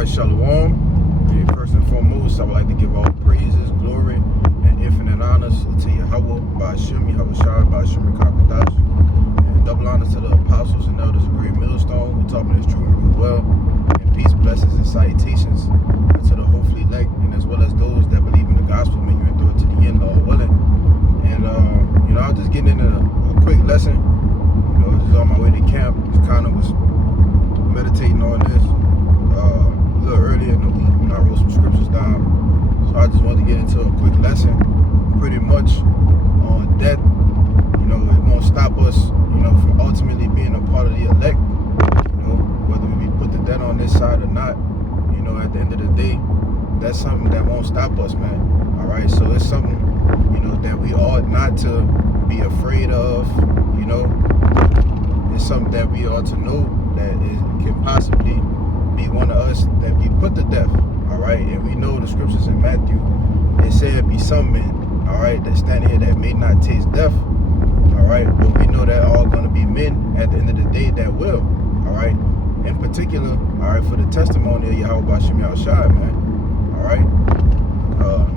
right, shalom. And first and foremost, I would like to give all praises, glory, and infinite honors to Yahweh, Ba'ashim, Yahweh Shai, Ba'ashim, Kakadash, and double honors to the apostles and elders of Great Millstone who taught me this truth really well. And peace, blessings, and salutations to the hopefully elect, and as well as those that believe in the gospel, may you endure to the end, Lord willing. And I was just getting into a quick lesson. I was just on my way to camp. Just kind of was meditating on this a little earlier in the week when I wrote some scriptures down. So I just wanted to get into a quick lesson, pretty much on death. It won't stop us, from ultimately being a part of the elect. Whether we put the death on this side or not, at the end of the day, that's something that won't stop us, man. All right, so it's something, that we ought not to be afraid of. It's something that we ought to know that it can possibly be one of us that be put to death. All right, and we know the scriptures in Matthew, it said be some men, all right, that stand here that may not taste death. All right, but we know that all going to be men at the end of the day that will. All right, in particular, all right, for the testimony of Yahweh Ba'ashim Yahweh Shai, man. All right,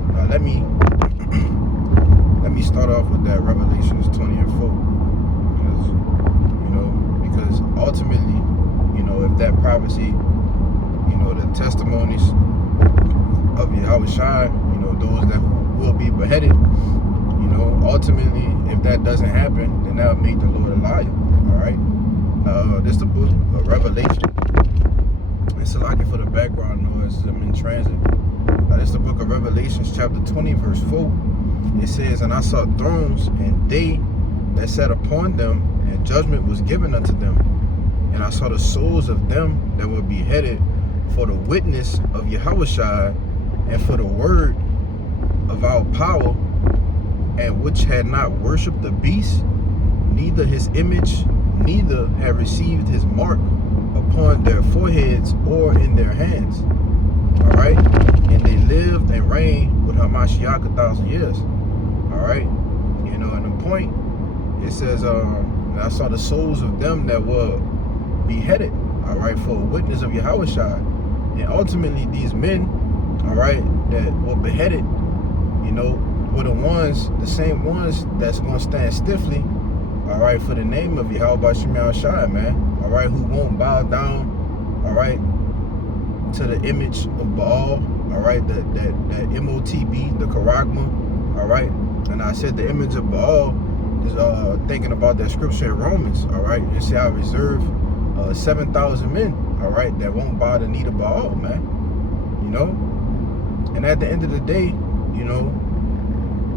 now let me start off with that Revelations 20 and 4, because ultimately, if that prophecy, the testimonies of Yahweh Shai, those that will be beheaded, ultimately, if that doesn't happen, then that will make the Lord a liar. All right. This is the book of Revelation. It's a lot for the background noise. I'm in transit. This is the book of Revelations, chapter 20, verse 4. It says, "And I saw thrones, and they that sat upon them, and judgment was given unto them. And I saw the souls of them that were beheaded for the witness of Yahweh Shai, and for the word of our power, and which had not worshipped the beast, neither his image, neither had received his mark upon their foreheads or in their hands." All right, and they lived and reigned with Hamashiach 1,000 years. All right, and the point, it says, I saw the souls of them that were beheaded, all right, for a witness of Yahweh Shai. And ultimately, these men, all right, that were beheaded, were the same ones that's going to stand stiffly, all right, for the name of Yahweh Ba'ashim Yahweh Shai, man, all right, who won't bow down, all right, to the image of Baal, all right, that MOTB, the Charagma, all right. And I said the image of Baal is thinking about that scripture in Romans, all right. You see, I reserve 7,000 men, all right, that won't bow the knee to Baal, man. And at the end of the day,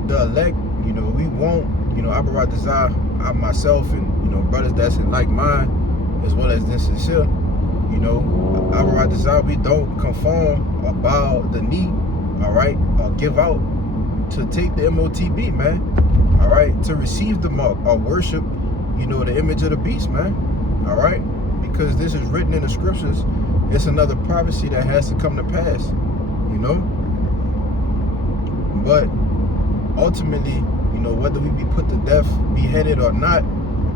the elect, we won't, Abaratazah, I myself, and brothers that's in like mind, as well as this sincere, Abaratazah, we don't conform or bow the knee, all right, or give out to take the MOTB, man, all right, to receive the mark or worship, the image of the beast, man, all right, because this is written in the scriptures. It's another prophecy that has to come to pass, but ultimately, whether we be put to death, beheaded or not,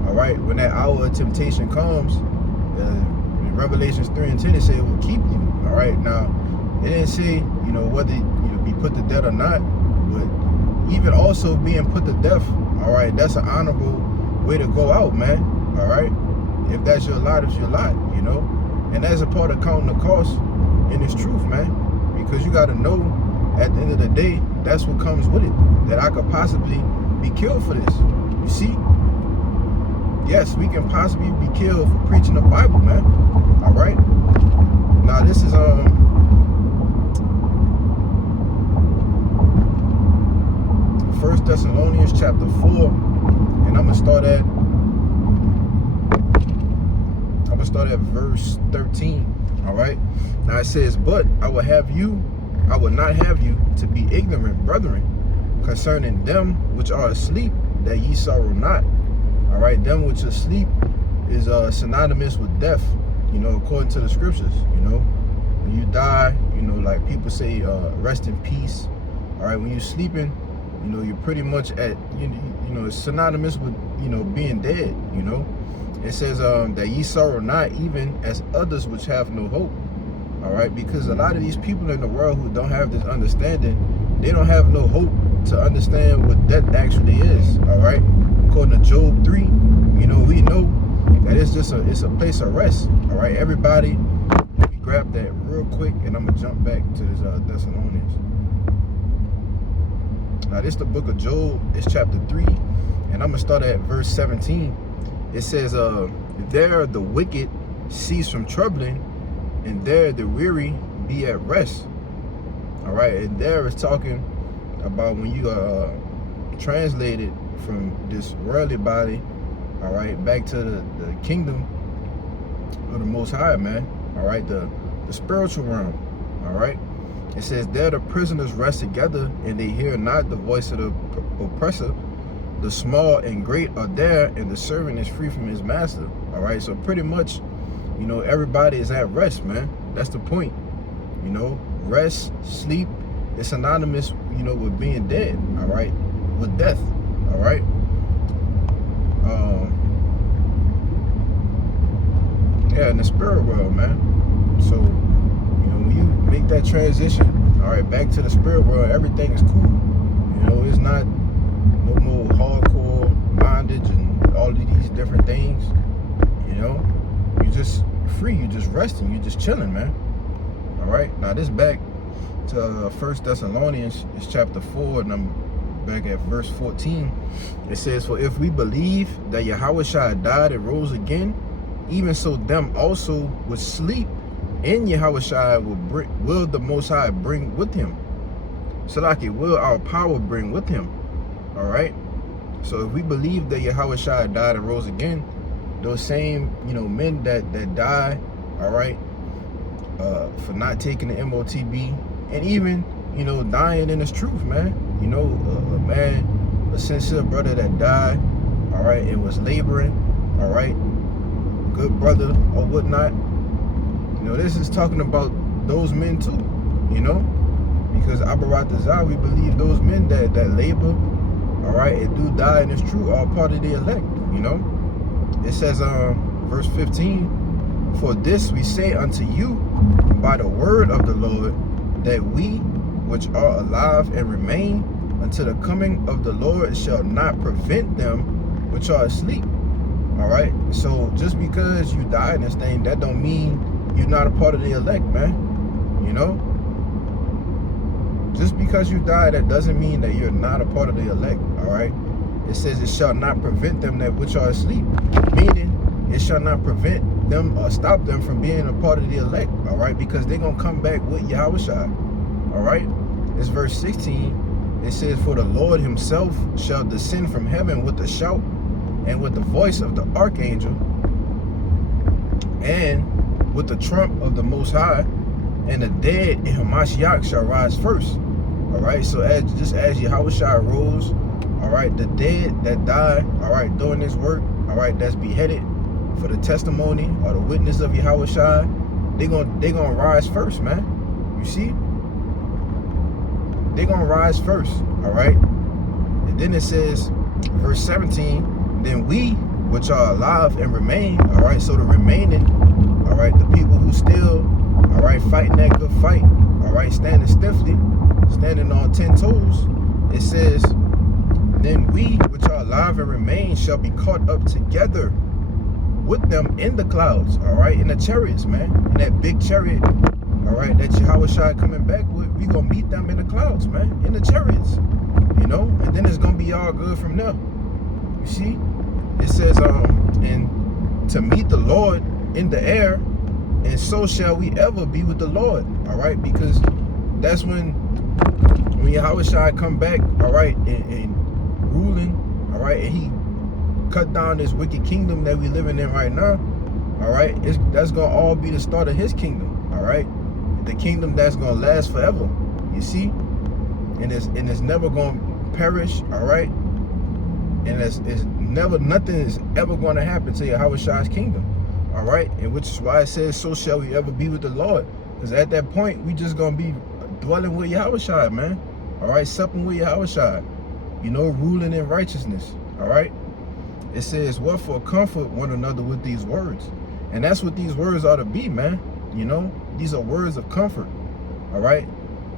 all right, when that hour of temptation comes, in Revelations 3 and 10, it said it will keep you, all right. Now, it didn't say, whether be put to death or not, but even also being put to death, all right, that's an honorable way to go out, man, all right. If that's your lot, it's your lot, and that's a part of counting the cost in this truth, man, because you got to know at the end of the day, that's what comes with it, that I could possibly be killed for this. You see, yes, we can possibly be killed for preaching the Bible, man. All right. Now this is 1 Thessalonians chapter 4, and I'm gonna start at verse 13. All right. Now it says, "But I will not have you to be ignorant, brethren, concerning them which are asleep, that ye sorrow not." All right, them which are asleep is synonymous with death, according to the scriptures. When you die, like people say, rest in peace. All right, when you're sleeping, you're pretty much at, it's synonymous with, being dead. It says that ye sorrow not, even as others which have no hope. all right? Because a lot of these people in the world who don't have this understanding, they don't have no hope to understand what death actually is, all right? According to Job 3, you know, we know that it's a place of rest, all right? Everybody, let me grab that real quick, and I'm gonna jump back to this Thessalonians. Now, this is the book of Job. It's chapter 3, and I'm gonna start at verse 17. It says, there the wicked cease from troubling, and there the weary be at rest. All right, and there is talking about when you translate it from this worldly body, all right, back to the kingdom of the Most High, man. All right, the spiritual realm. All right, it says there the prisoners rest together, and they hear not the voice of the oppressor. The small and great are there, and the servant is free from his master. All right, so pretty much, you know, everybody is at rest, man. That's the point. You know, rest, sleep, it's synonymous, you know, with being dead. All right, with death. All right. Yeah, in the spirit world, man. So, you know, when you make that transition, all right, back to the spirit world, everything is cool. You know, it's not no more hardcore bondage and all of these different things. You know, you're just free, you're just resting, you're just chilling, man. All right, now this back to 1 Thessalonians, it's chapter 4, and I'm back at verse 14. It says, for if we believe that Yahushua died and rose again, even so them also would sleep in Yahushua will the Most High bring with him. So like it will our power bring with him. All right, so if we believe that Yahushua died and rose again, those same, you know, men that died, all right, for not taking the MOTB, and even, you know, dying in his truth, man. You know, a man, a sincere brother that died, all right, and was laboring, all right, good brother or whatnot. You know, this is talking about those men too, you know, because Abaratazah, we believe those men that labor, all right, and do die and it's true, are part of the elect, you know. It says, verse 15, for this we say unto you by the word of the Lord, that we which are alive and remain until the coming of the Lord shall not prevent them which are asleep. All right, so just because you die in this thing, that don't mean you're not a part of the elect, man. You know, just because you die, that doesn't mean that you're not a part of the elect. All right, it says it shall not prevent them that which are asleep, meaning it shall not prevent them or stop them from being a part of the elect. All right, because they're gonna come back with Yahushua. All right, it's verse 16. It says, for the Lord himself shall descend from heaven with a shout, and with the voice of the archangel, and with the trump of the Most High, and the dead in Hamashiach shall rise first. All right, so just as Yahushua rose, all right, the dead that died, all right, doing this work, all right, that's beheaded for the testimony or the witness of Yahushua, they gonna rise first, man. You see, they gonna rise first. All right, and then it says, verse 17. Then we, which are alive and remain, all right, so the remaining, all right, the people who still, all right, fighting that good fight, all right, standing stiffly, standing on 10 toes, it says, then we, which are alive and remain, shall be caught up together with them in the clouds, all right, in the chariots, man, in that big chariot, all right, that Yahushua coming back with, we gonna meet them in the clouds, man, in the chariots, you know, and then it's gonna be all good from there. You see, it says, and to meet the Lord in the air, and so shall we ever be with the Lord. All right, because that's when Yahushua come back, all right, and ruling, all right, and he cut down this wicked kingdom that we living in right now. All right, that's gonna all be the start of his kingdom. All right, the kingdom that's gonna last forever. You see, and it's never gonna perish. All right. And it's never, nothing is ever going to happen to Yahushua's kingdom. All right, and which is why it says, so shall we ever be with the Lord. Because at that point, we just going to be dwelling with Yahushua, man. All right, supping with Yahushua, you know, ruling in righteousness. All right, it says, wherefore comfort one another with these words. And that's what these words ought to be, man. You know, these are words of comfort, all right?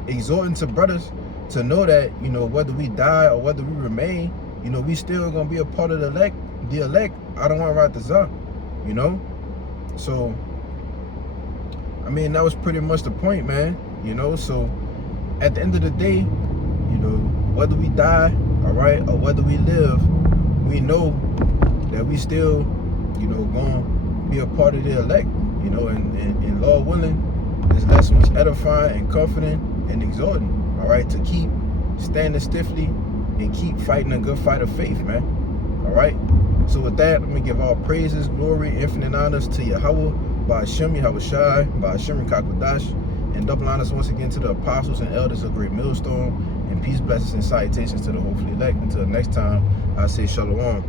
Exhorting to brothers to know that, you know, whether we die or whether we remain, you know, we still gonna be a part of the elect. I don't want to write the Zah, you know? So, I mean, that was pretty much the point, man, you know? So, at the end of the day, you know, whether we die, all right, or whether we live, we know that we still, you know, gonna be a part of the elect, you know, and Lord willing, this lesson was edifying and comforting and exhorting, all right, to keep standing stiffly and keep fighting a good fight of faith, man, all right? So with that, let me give all praises, glory, infinite honors to Yahweh, Ba'ashem Yahushai, Ba'ashem Kakwadash, and double honors once again to the apostles and elders of Great Millstone, and peace, blessings, and salutations to the hopefully elect. Until next time, I say shalom.